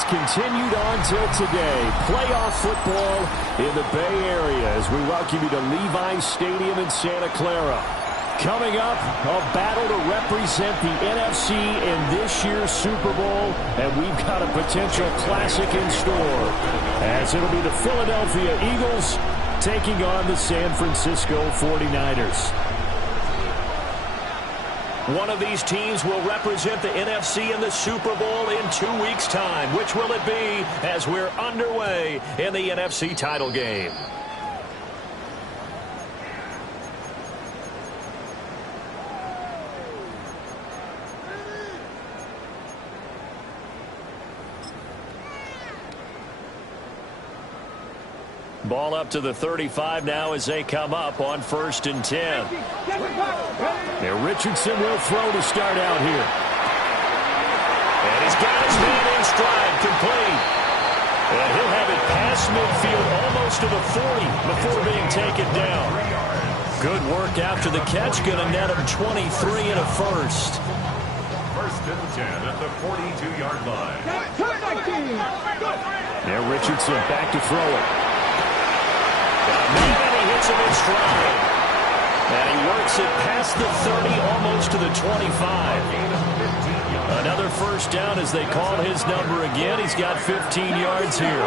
it's continued on till today. Playoff football in the Bay Area as we welcome you to Levi's Stadium in Santa Clara. Coming up, a battle to represent the NFC in this year's Super Bowl, and we've got a potential classic in store, as it'll be the Philadelphia Eagles taking on the San Francisco 49ers. One of these teams will represent the NFC in the Super Bowl in 2 weeks' time. Which will it be as we're underway in the NFC title game? Ball up to the 35 now as they come up on 1st and 10. Now Richardson will throw to start out here. And he's got his man in stride, complete. And he'll have it past midfield almost to the 40 before being taken down. Good work after the catch, going to net him 23 and a first. 1st and 10 at the 42-yard line. Now Richardson back to throw it. And he hits him in stride. And he works it past the 30, almost to the 25. Another first down as they call his number again. He's got 15 yards here.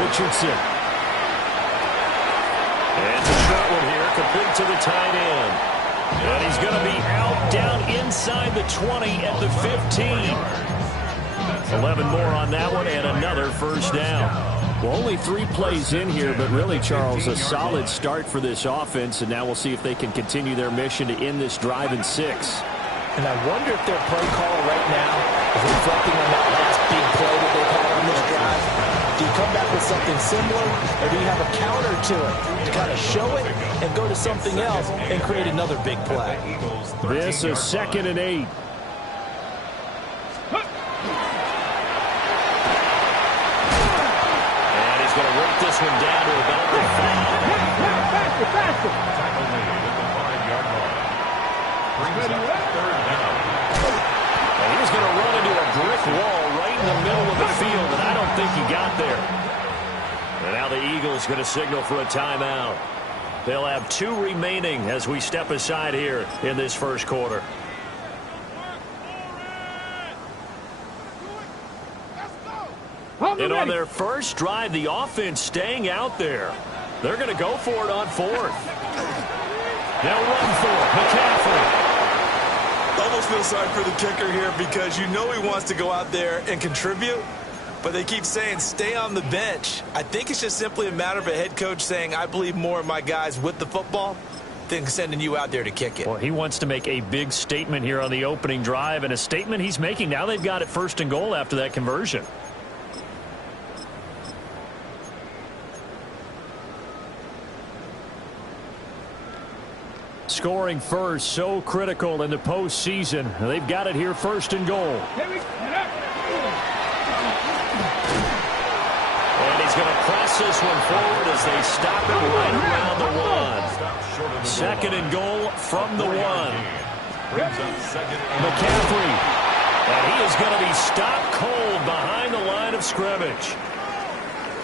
Richardson. And the short one here, complete to the tight end. And he's going to be out down inside the 20 at the 15. 11 more on that one and another first down. Well, only 3 plays in here, but really, Charles, a solid start for this offense, and now we'll see if they can continue their mission to end this drive in 6. And I wonder if their play call right now is reflecting on that last big play that they've had on this drive. Do you come back with something similar, or do you have a counter to it to kind of show it and go to something else and create another big play? This is 2nd and 8. Going to work this one down to about the 5. Tackle made at the 5-yard line. Brings up 3rd down. And he's going to run into a brick wall right in the middle of the field, and I don't think he got there. And now the Eagles going to signal for a timeout. They'll have 2 remaining as we step aside here in this first quarter. And on their first drive, the offense staying out there. They're going to go for it on 4th. Now run for it, McCaffrey. Almost feel sorry for the kicker here because you know he wants to go out there and contribute, but they keep saying stay on the bench. I think it's just simply a matter of a head coach saying I believe more in my guys with the football than sending you out there to kick it. Well, he wants to make a big statement here on the opening drive, and a statement he's making. Now they've got it 1st and goal after that conversion. Scoring first, so critical in the postseason. They've got it here 1st and goal. And he's going to press this one forward as they stop it right around the 1. 2nd and goal from the 1. McCaffrey. And he is going to be stopped cold behind the line of scrimmage.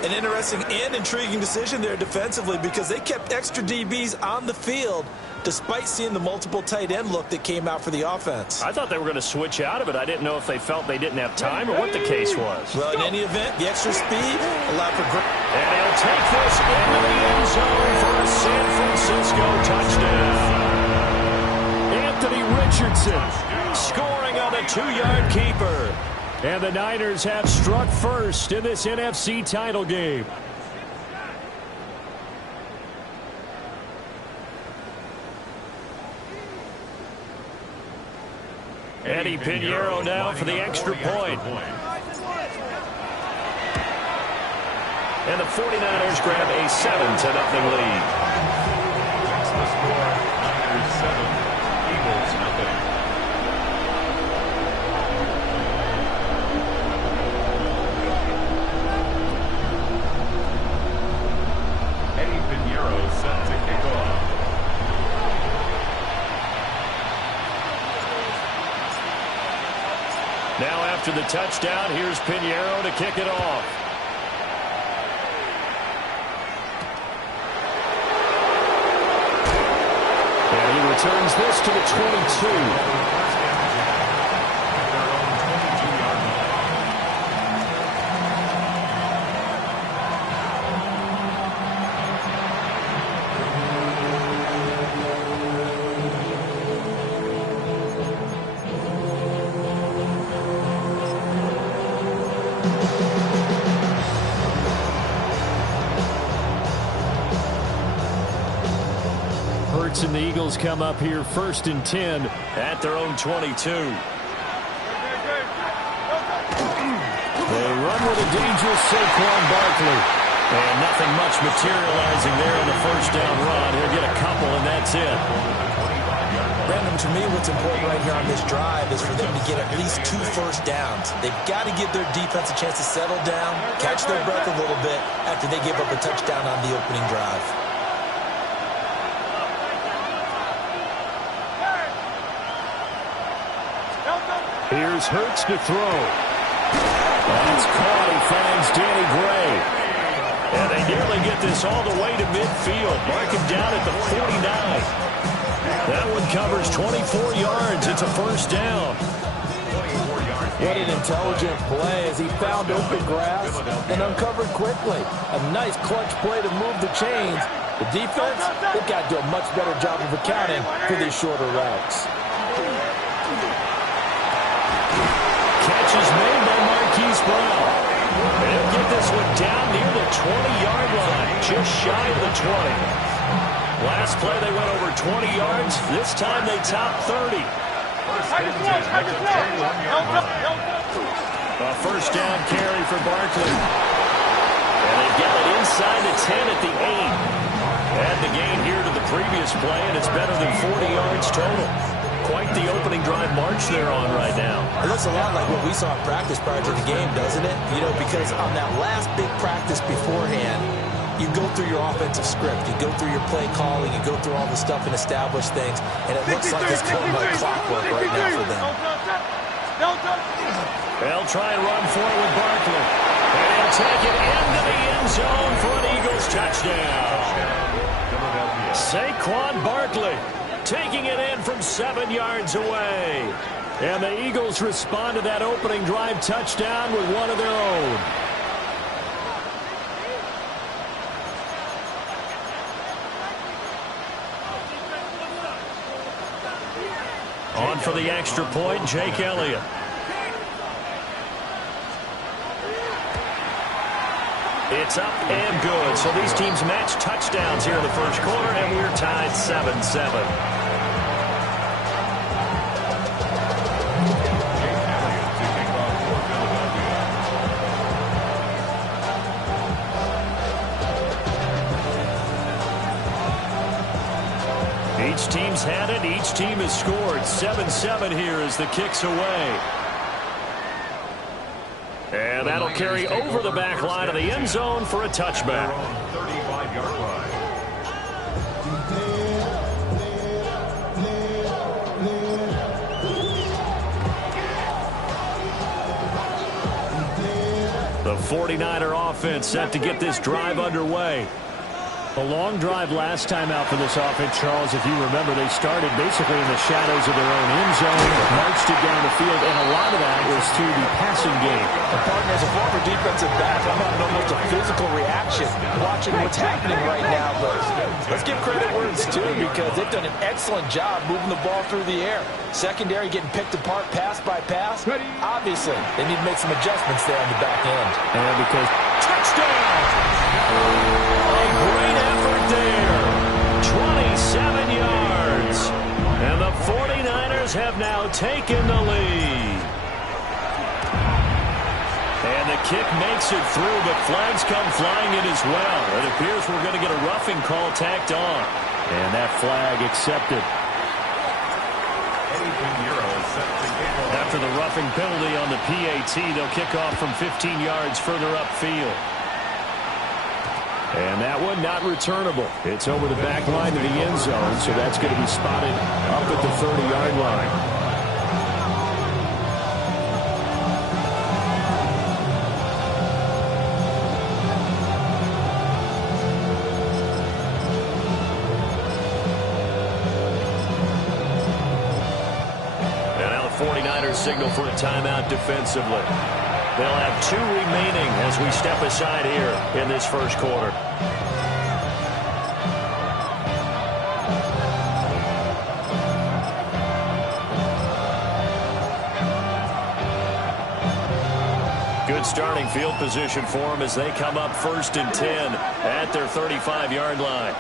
An interesting and intriguing decision there defensively because they kept extra DBs on the field despite seeing the multiple tight end look that came out for the offense. I thought they were going to switch out of it. I didn't know if they felt they didn't have time or what the case was. Well, in any event, the extra speed allowed for great. And he'll take this into the end zone for a San Francisco touchdown. Anthony Richardson scoring on the 2-yard keeper. And the Niners have struck first in this NFC title game. Eddie Pinheiro now for the extra point. And the 49ers grab a 7-0 lead. That's the score. Niners 7, Eagles nothing. Eddie Pinheiro set to kick off. Now after the touchdown, here's Pinheiro to kick it off. And he returns this to the 22. And the Eagles come up here 1st and 10 at their own 22. They run with a dangerous Saquon Barkley. And nothing much materializing there on the first down run. He'll get a couple, and that's it. Brandon, to me, what's important right here on this drive is for them to get at least 2 first downs. They've got to give their defense a chance to settle down, catch their breath a little bit after they give up a touchdown on the opening drive. Here's Hurts to throw. That's caught. He finds Danny Gray. And they nearly get this all the way to midfield. Mark him down at the 49. That one covers 24 yards. It's a first down. What an intelligent play as he found open grass and uncovered quickly. A nice clutch play to move the chains. The defense, they've got to do a much better job of accounting for these shorter routes. Catch is made by Marquise Brown. And he'll get this one down near the 20-yard line, just shy of the 20. Last play they went over 20 yards. This time they topped 30. A first down carry for Barkley. And they get it inside the 10 at the 8. Add the gain here to the previous play, and it's better than 40 yards total. Quite the opening drive march they're on right now. It looks a lot like what we saw in practice prior to the game, doesn't it? You know, because on that last big practice beforehand, you go through your offensive script, you go through your play calling, you go through all the stuff and establish things, and it looks like it's going like clockwork right now for them. They'll try and run for it with Barkley. And he'll take it into the end zone for an Eagles touchdown. Saquon Barkley taking it in from 7 yards away. And the Eagles respond to that opening drive touchdown with one of their own. On for the extra point, Jake Elliott. It's up and good. So these teams match touchdowns here in the first quarter, and we're tied 7-7. Each team's had it. Each team has scored. 7-7 here as the kick's away. And that'll carry over the back line of the end zone for a touchback. 35-yard line. The 49er offense set to get this drive underway. A long drive last time out for this offense, Charles. If you remember, they started basically in the shadows of their own end zone, marched it down the field, and a lot of that was to the passing game. And partner, as a former defensive back, I'm having almost a physical reaction watching what's happening right now. But let's give credit where it's due because they've done an excellent job moving the ball through the air. Secondary getting picked apart pass by pass. Obviously, they need to make some adjustments there on the back end. And because touchdown! A great effort there. 27 yards. And the 49ers have now taken the lead. And the kick makes it through, but flags come flying in as well. It appears we're going to get a roughing call tacked on. And that flag accepted. After the roughing penalty on the PAT, they'll kick off from 15 yards further upfield. And that one not returnable. It's over the back line to the end zone, so that's going to be spotted up at the 30-yard line. their signal for a timeout defensively. They'll have 2 remaining as we step aside here in this first quarter. Good starting field position for them as they come up 1st and 10 at their 35-yard line.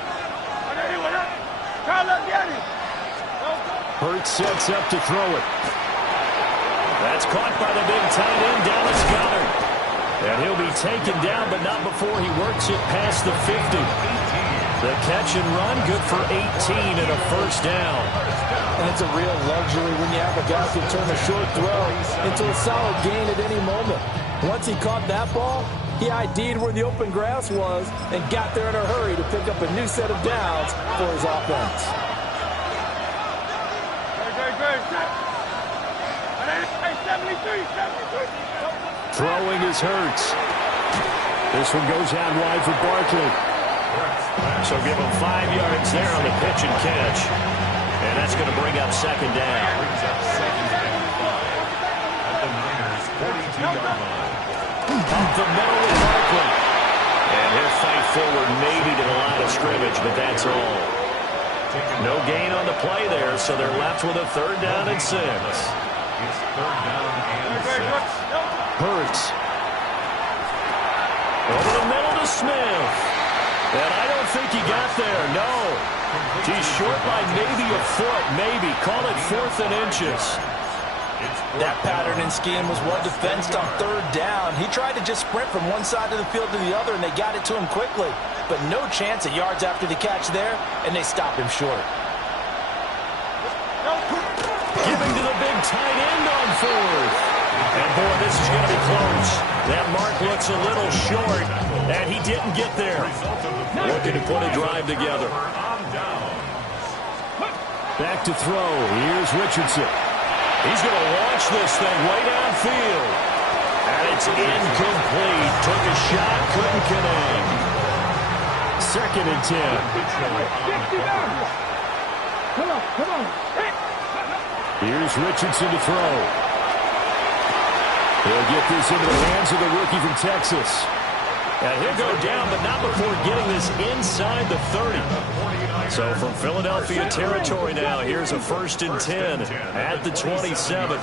Hurts sets up to throw it. That's caught by the big tight end, Dallas Goedert. And he'll be taken down, but not before he works it past the 50. The catch and run, good for 18 and a first down. And it's a real luxury when you have a guy who can turn a short throw into a solid gain at any moment. Once he caught that ball, he ID'd where the open grass was and got there in a hurry to pick up a new set of downs for his offense. Throwing is Hurts. This one goes out wide for Barkley. So give him 5 yards there on the pitch and catch. And that's going to bring up 2nd down. At the Niners' 42-yard line. Up the middle with Barkley. And he'll fight forward maybe to the line of scrimmage, but that's all. No gain on the play there, so they're left with a 3rd down and 6. It's 3rd down and 6. Hurts. Over the middle to Smith. And I don't think he got there, no. He's short by maybe a foot, maybe. Call it 4th and inches. That pattern and scheme was well defensed on 3rd down. He tried to just sprint from one side of the field to the other, and they got it to him quickly. But no chance at yards after the catch there, and they stopped him short. Giving to the big tight end on 4th. And, boy, this is going to be close. That mark looks a little short, and he didn't get there. Looking to put a drive together. Back to throw. Here's Richardson. He's going to launch this thing way downfield. And it's incomplete. Took a shot, couldn't connect. 2nd and 10. Come on. Here's Richardson to throw. He'll get this into the hands of the rookie from Texas. And he'll go down, but not before getting this inside the 30. So from Philadelphia territory now, here's a 1st and 10 at the 27.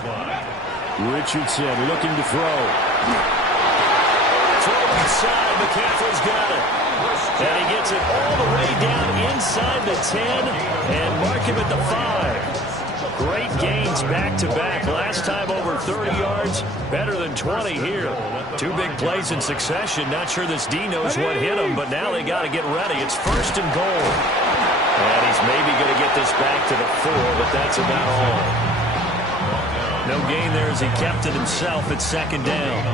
Richardson looking to throw. Throw inside, McCaffrey's got it. And he gets it all the way down inside the 10 and mark him at the 5. Great gains back-to-back. Last time over 30 yards, better than 20 here. 2 big plays in succession. Not sure this D knows what hit him, but now they got to get ready. It's 1st and goal. And he's maybe going to get this back to the 4, but that's about all. No gain there as he kept it himself at 2nd down.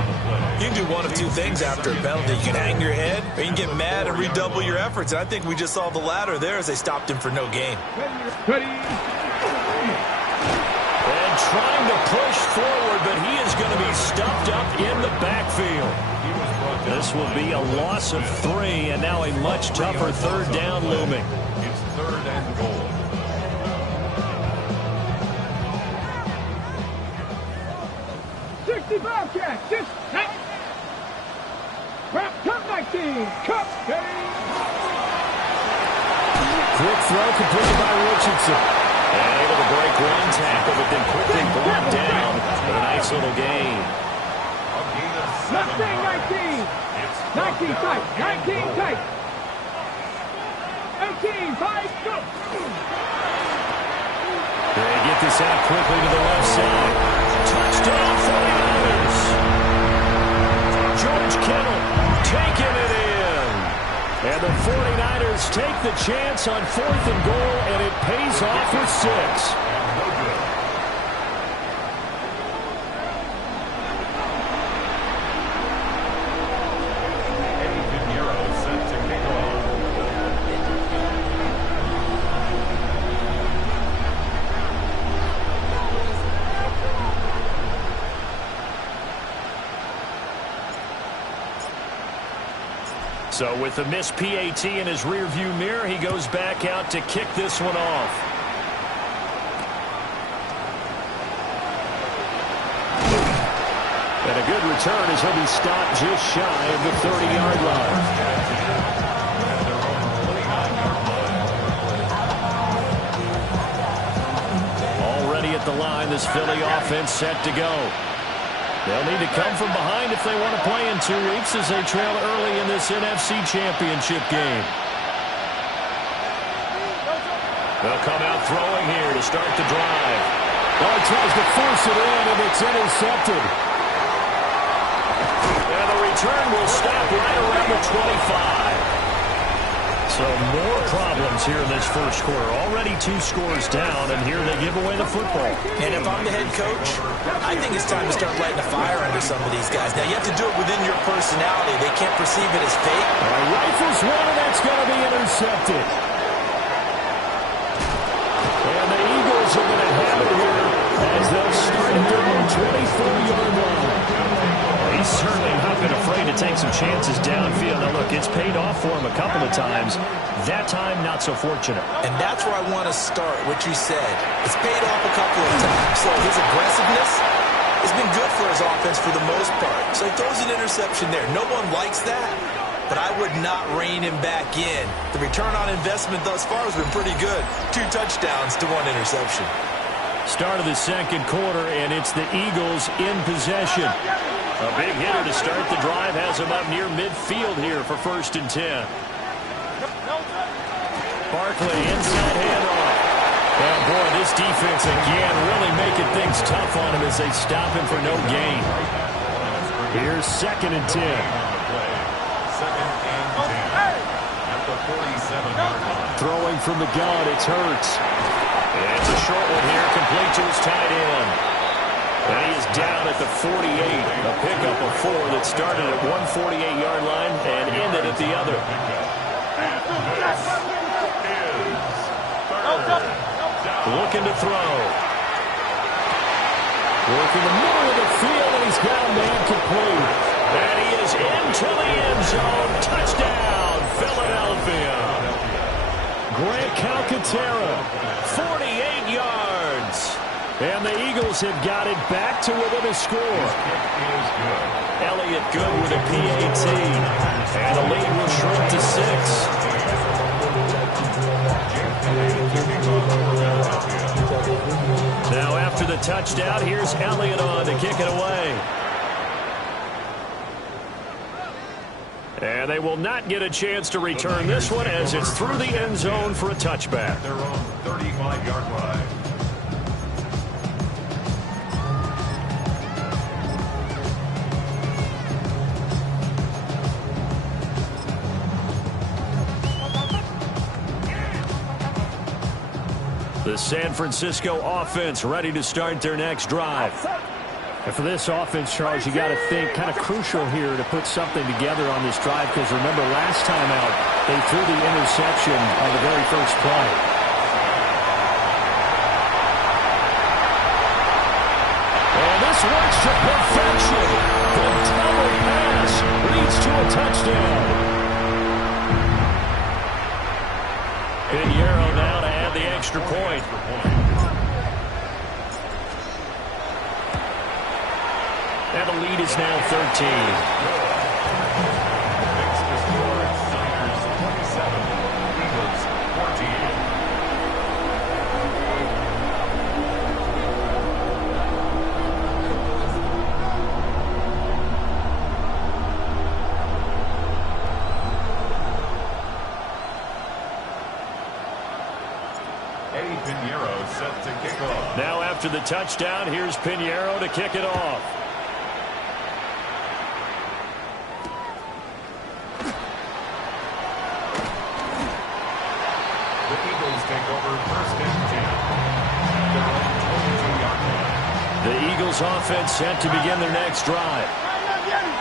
You can do one of 2 things after a penalty. You can hang your head, or you can get mad and redouble your efforts. And I think we just saw the latter there as they stopped him for no gain. And trying to push forward, but he is going to be stuffed up in the backfield. This will be a loss of 3, and now a much tougher 3rd down looming. It's 3rd and goal. 65 catch. Cup 19. Cup game. Quick throw completed by Richardson. And able to break one tackle, but then quickly brought down with a nice little gain. Not saying 19. 19 tight. 19 tight. 18, 5, go. They get this out quickly to the left side. Touchdown 49ers. George Kittle taking it in. And the 49ers take the chance on 4th and goal, and it pays off with 6. So with the missed PAT in his rearview mirror, he goes back out to kick this one off. a good return as he'll be stopped just shy of the 30-yard line. Already at the line, this Philly offense set to go. They'll need to come from behind if they want to play in 2 weeks as they trail early in this NFC Championship game. They'll come out throwing here to start the drive. Well, he tries to force it in, and it's intercepted. And the return will stop right around the 25. So more problems here in this first quarter. Already 2 scores down, and here they give away the football. And if I'm the head coach, I think it's time to start lighting a fire under some of these guys. Now, you have to do it within your personality. They can't perceive it as fake. Rifles one, and that's going to be intercepted. And the Eagles are going to have it here as they'll start at their own 24-yard line. He's certainly not been afraid to take some chances downfield. Now, look, it's paid off for him a couple of times. That time, not so fortunate. And that's where I want to start, what you said. It's paid off a couple of times. So his aggressiveness has been good for his offense for the most part. So he throws an interception there. No one likes that, but I would not rein him back in. The return on investment thus far has been pretty good. 2 touchdowns to 1 interception. Start of the second quarter, and it's the Eagles in possession. A big hitter to start the drive has him up near midfield here for 1st and 10. Barkley inside handoff. Oh, boy, this defense again really making things tough on him as they stop him for no gain. Here's 2nd and 10. 2nd and 10 at the 47-yard line. Throwing from the gun, it's Hurts. It's a short one here, complete to his tight end. And he is down at the 48. A pickup of 4 that started at 148-yard line and ended at the other. Looking to throw. Working the middle of the field, and he's got a man complete. And he is into the end zone. Touchdown, Philadelphia. Grant Calcaterra, 48 yards. and the Eagles have got it back to within a score. Elliott good with a PAT, and the lead will shrink to 6. Now after the touchdown, here's Elliott on to kick it away. And they will not get a chance to return this one as it's through the end zone for a touchback. Their own 35-yard line. The San Francisco offense ready to start their next drive. And for this offense, Charles, you got to think kind of crucial here to put something together on this drive, because remember last time out, they threw the interception on the very first play. And this works to perfection. The double pass leads to a touchdown. Pinheiro now to add the extra point. And the lead is now 13. Next to score, Niners 27, Eagles 14. Eddie Pinheiro set to kick off. Now after the touchdown, here's Pinheiro to kick it off. The Eagles offense set to begin their next drive.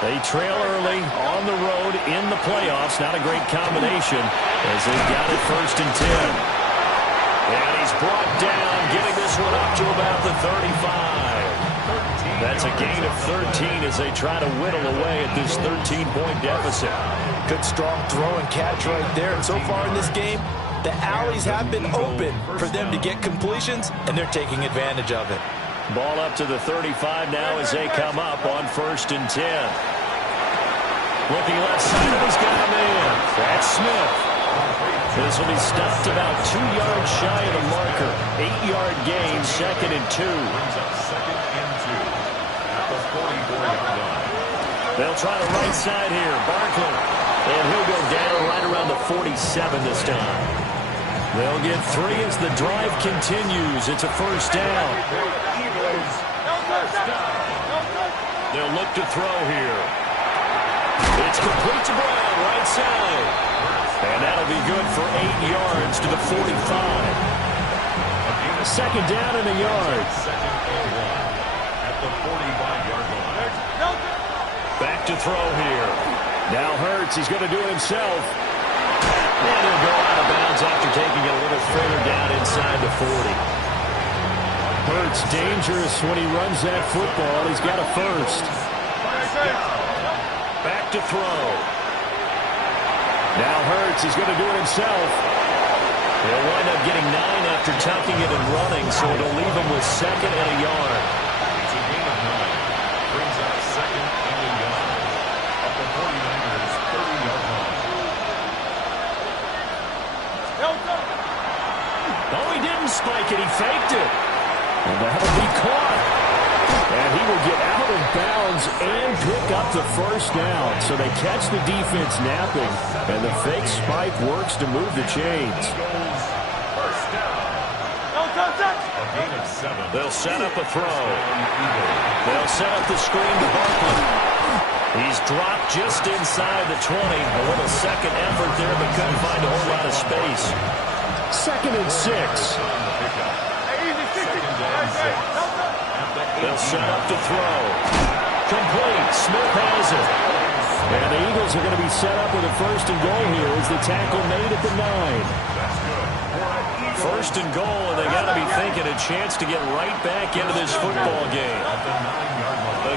They trail early on the road in the playoffs. Not a great combination as they've got it 1st and 10. And he's brought down, getting this one up to about the 35. That's a gain of 13 as they try to whittle away at this 13-point deficit. Good strong throw and catch right there. And so far in this game, the alleys have been open for them to get completions, and they're taking advantage of it. Ball up to the 35 now as they come up on 1st and 10. Looking left side, he's got a man. That's Smith. This will be stopped about 2 yards shy of the marker. 8-yard gain, 2nd and 2. They'll try the right side here. Barkley. And he'll go down right around the 47 this time. They'll get 3 as the drive continues. It's a 1st down. They'll look to throw here. It's complete to Brown, right side. And that'll be good for 8 yards to the 45. 2nd down and a yard. At the 45-yard line. Back to throw here. Now Hurts, he's going to do it himself. And he'll go out of bounds after taking it a little further down inside the 40. Hurts dangerous when he runs that football. He's got a 1st. Back to throw. Now Hurts, he's going to do it himself. He'll wind up getting 9 after tucking it and running, so it'll leave him with 2nd and a yard. It's a gain of 9. Brings up 2nd and a yard. At the 49ers' 30-yard line. Oh, he didn't spike it. He faked it. And that'll be caught. And he will get out of bounds and pick up the 1st down. So they catch the defense napping, and the fake spike works to move the chains. First down. A gain of 7. They'll set up a throw. They'll set up the screen to Barkley. He's dropped just inside the 20. A little second effort there, but couldn't find a whole lot of space. 2nd and 6. They'll set up to throw. Complete. Smith has it. And the Eagles are going to be set up with a 1st and goal here as the tackle made at the 9. 1st and goal, and they got to be thinking a chance to get right back into this football game.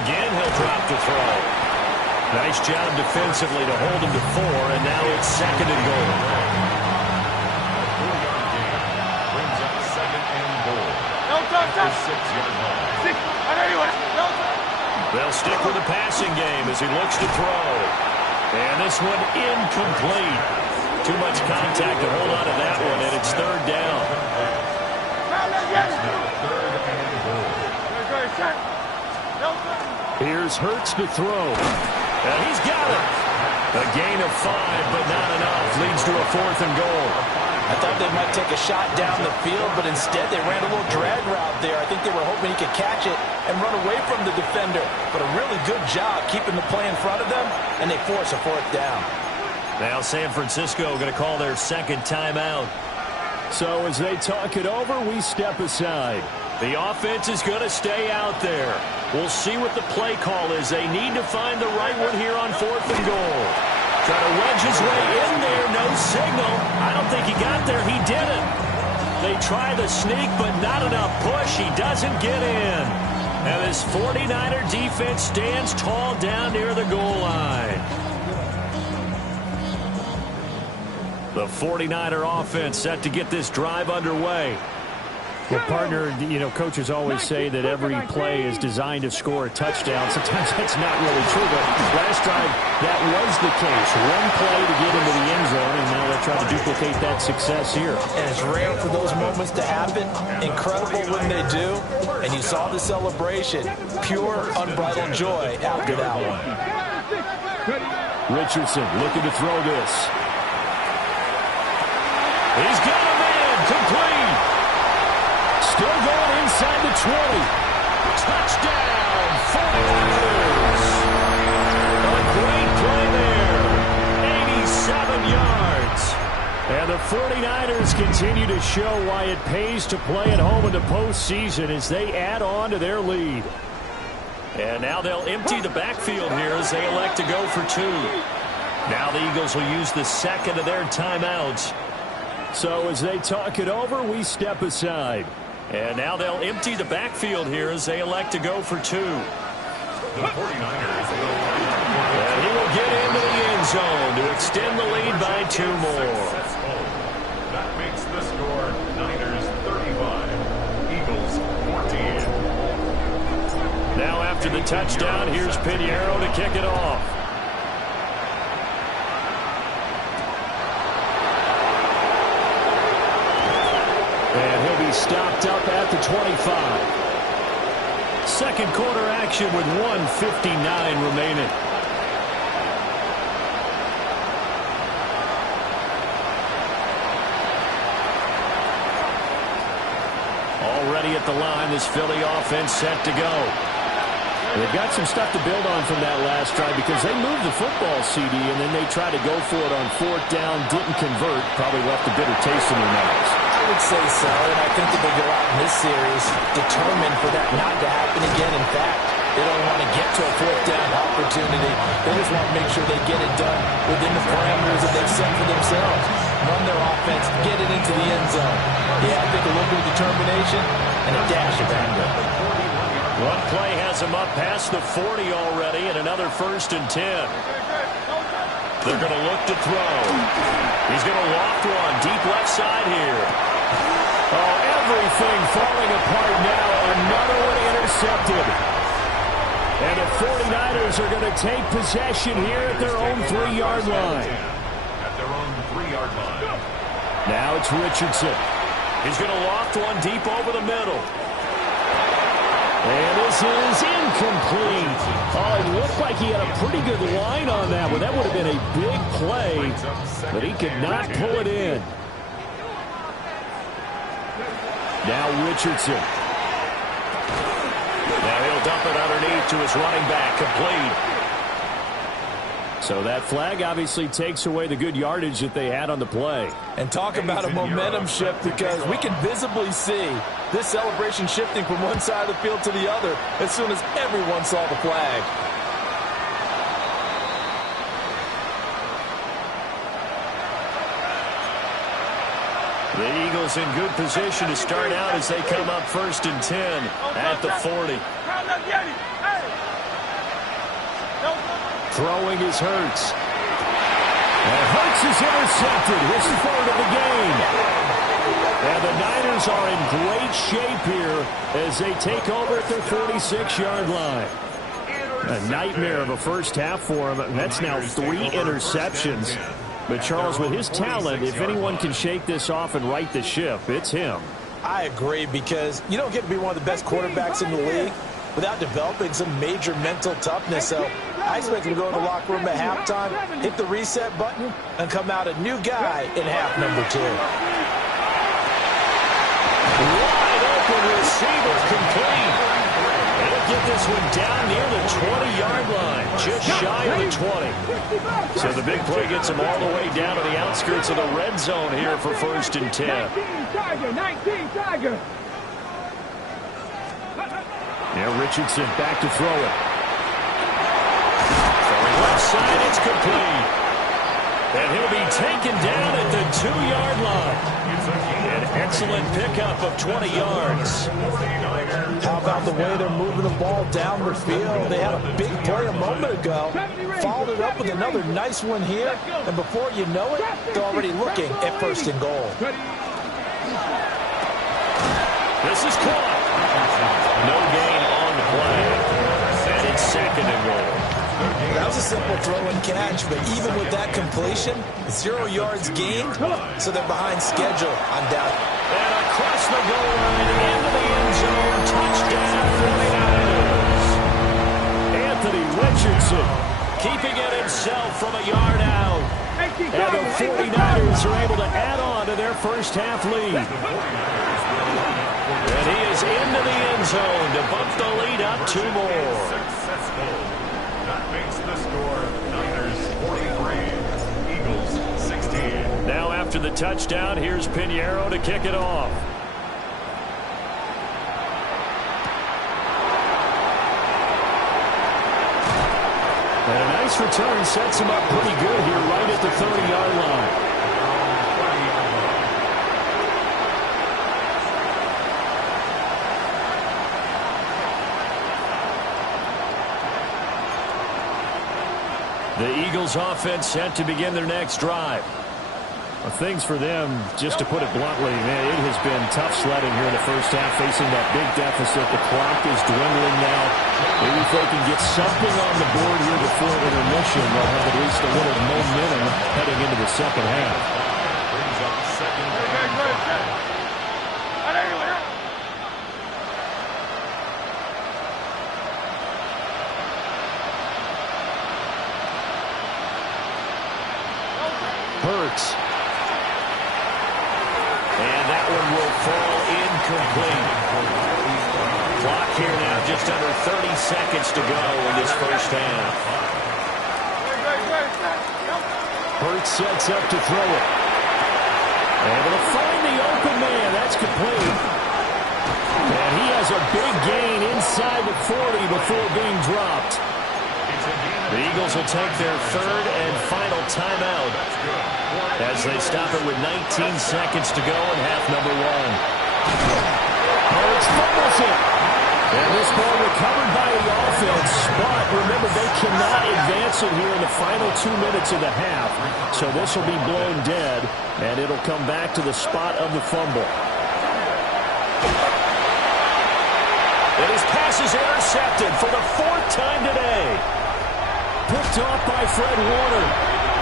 Again, he'll drop to throw. Nice job defensively to hold him to 4, and now it's 2nd and goal. Brings up 2nd and goal. The 6-yard line. They'll stick with the passing game as he looks to throw. And this one incomplete. Too much contact to hold on to that one, and it's 3rd down. Here's Hurts to throw. And he's got it. A gain of 5, but not enough. Leads to a 4th and goal. I thought they might take a shot down the field, but instead they ran a little drag route there. I think they were hoping he could catch it and run away from the defender. But a really good job keeping the play in front of them, and they force a 4th down. Now San Francisco going to call their 2nd timeout. So as they talk it over, we step aside. The offense is going to stay out there. We'll see what the play call is. They need to find the right one here on 4th and goal. Try to wedge his way in there. No signal. I don't think he got there. He didn't. They try the sneak, but not enough push. He doesn't get in. And this 49er defense stands tall down near the goal line. The 49er offense set to get this drive underway. Well, partner, you know, coaches always say that every play is designed to score a touchdown. Sometimes that's not really true, but last drive, that was the case. One play to get into the end zone, and now they're trying to duplicate that success here. And it's rare for those moments to happen. Incredible when they do. And you saw the celebration. Pure, unbridled joy after that one. Richardson looking to throw this. He's got a man. Complete. Still going inside the 20. Touchdown, 49ers. A great play there. 87 yards. And the 49ers continue to show why it pays to play at home in the postseason as they add on to their lead. And now they'll empty the backfield here as they elect to go for 2. Now the Eagles will use the 2nd of their timeouts. So as they talk it over, we step aside. And now they'll empty the backfield here as they elect to go for 2. The 49ers will. And he will get into the end zone to extend the lead by 2 more. That makes the score Niners 35, Eagles 14. Now after the touchdown, here's Pinheiro to kick it off. And he'll be stopped up at the 25. Second quarter action with 1:59 remaining. Already at the line, this Philly offense set to go. They've got some stuff to build on from that last drive because they moved the football, CD, and then they tried to go for it on fourth down, didn't convert, probably left a bitter taste in their mouths. I would say so, and I think that they go out in this series determined for that not to happen again. In fact, they don't want to get to a fourth down opportunity. They just want to make sure they get it done within the parameters that they've set for themselves. Run their offense, get it into the end zone. Yeah, I think a little bit of determination and a dash of anger. One play has him up past the 40 already, and another 1st and 10. They're going to look to throw. He's going to loft one deep left side here. Oh, everything falling apart now. Another one intercepted. And the 49ers are going to take possession here at their own 3-yard line. At their own 3-yard line. Now it's Richardson. He's going to loft one deep over the middle. And this is incomplete. Oh, it looked like he had a pretty good line on that one. That would have been a big play, but he could not pull it in. Now Richardson. Now he'll dump it underneath to his running back, complete. So that flag obviously takes away the good yardage that they had on the play. And talk about a momentum shift, because we can visibly see this celebration shifting from one side of the field to the other as soon as everyone saw the flag. The Eagles in good position to start out as they come up 1st and 10 at the 40. Throwing is Hurts. And Hurts is intercepted. His 3rd of the game. And the Niners are in great shape here as they take over at their 46-yard line. A nightmare of a first half for him. That's now 3 interceptions. But Charles, with his talent, if anyone can shake this off and right the ship, it's him. I agree, because you don't get to be one of the best quarterbacks in the league without developing some major mental toughness. So I expect him to go in the locker room at halftime, hit the reset button, and come out a new guy in half number 2. Wide open receiver, complete. He'll get this one down near the 20-yard line, just shy of the 20. So the big play gets him all the way down to the outskirts of the red zone here for 1st and 10. 19 Tiger. Now Richardson back to throw it. Throwing left side, it's complete. And he'll be taken down at the 2-yard line. An excellent pickup of 20 yards. How about the way they're moving the ball down the field? They had a big play a moment ago. Followed it up with another nice one here. And before you know it, they're already looking at 1st and goal. This is caught. No gain on the play. And it's 2nd and goal. That was a simple throw and catch, but even with that completion, 0 yards gained, so they're behind schedule, undoubtedly. And across the goal line, into the end zone, touchdown 49ers. Anthony Richardson keeping it himself from a yard out. And the 49ers are able to add on to their first half lead. And he is into the end zone to bump the lead up 2 more. That makes the score Niners 43, Eagles 16. Now after the touchdown, here's Pinheiro to kick it off. And a nice return sets him up pretty good here right at the 30-yard line. The Eagles offense set to begin their next drive. Things for them, just to put it bluntly, man, it has been tough sledding here in the first half, facing that big deficit. The clock is dwindling now. Maybe if they can get something on the board here before intermission, they'll have at least a little momentum heading into the second half. Hurts. And that one will fall incomplete. Clock here now, just under 30 seconds to go in this first half. Hurts sets up to throw it. Able to find the open man. That's complete. And he has a big gain inside the 40 before being dropped. The Eagles will take their third and final timeout as they stop it with 19 seconds to go in half number one. Hurts fumbles it. And this ball recovered by the offense, but remember, they cannot advance it here in the final 2 minutes of the half. So this will be blown dead, and it'll come back to the spot of the fumble. And his pass is intercepted for the fourth time today. Picked off by Fred Warner.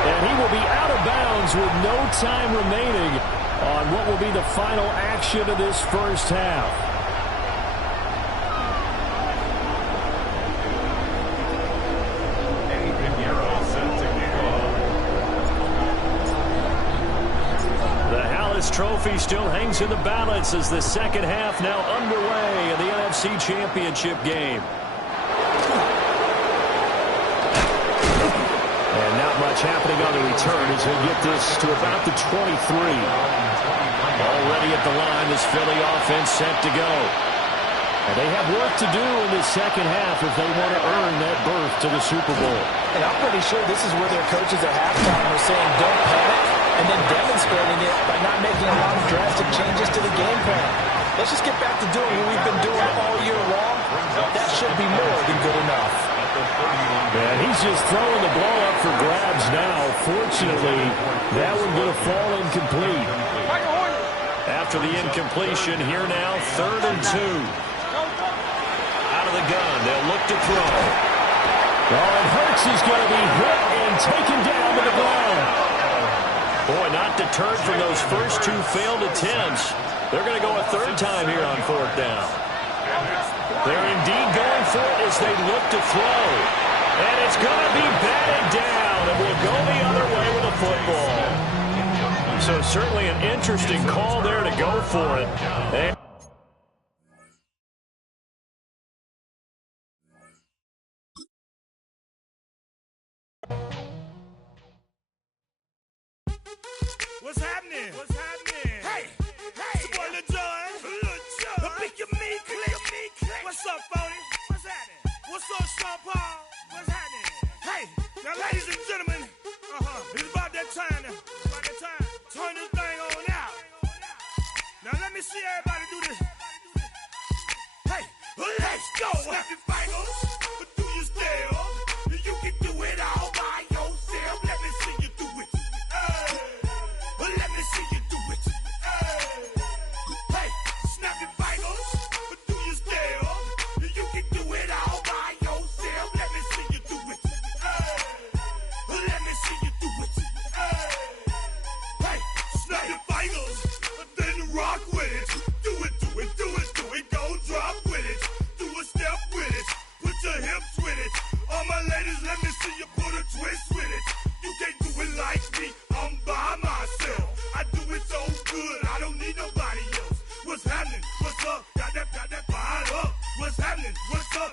And he will be out of bounds with no time remaining on what will be the final action of this first half. The Hallis Trophy still hangs in the balance as the second half now underway in the NFC Championship game. Happening on the return as he'll get this to about the 23. Already at the line, this Philly offense set to go. And they have work to do in the second half if they want to earn that berth to the Super Bowl. And I'm pretty sure this is where their coaches at halftime were saying don't panic, and then demonstrating it by not making a lot of drastic changes to the game plan. Let's just get back to doing what we've been doing all year long. That should be more than good enough. And he's just throwing the ball up for grabs now. Fortunately, that one going to fall incomplete. After the incompletion, here now, 3rd and 2. Out of the gun, they'll look to throw. Oh, and Hurts is going to be hit and taken down to the ground. Boy, not deterred from those first two failed attempts. They're going to go a third time here on 4th down. They're indeed going for it as they look to throw. And it's going to be batted down, and will go the other way with a football. So certainly an interesting call there to go for it. And what's happening? What's happening? Hey, hey, it's your boy Lil Jon. The pick your me click. What's up, Phony? What's happening? What's up, Sean Paul? What's happening? Hey, now, ladies and gentlemen, it's about that time now. About that time. Turn this thing on out. Now let me see everybody do this. Hey, let's go. Snap your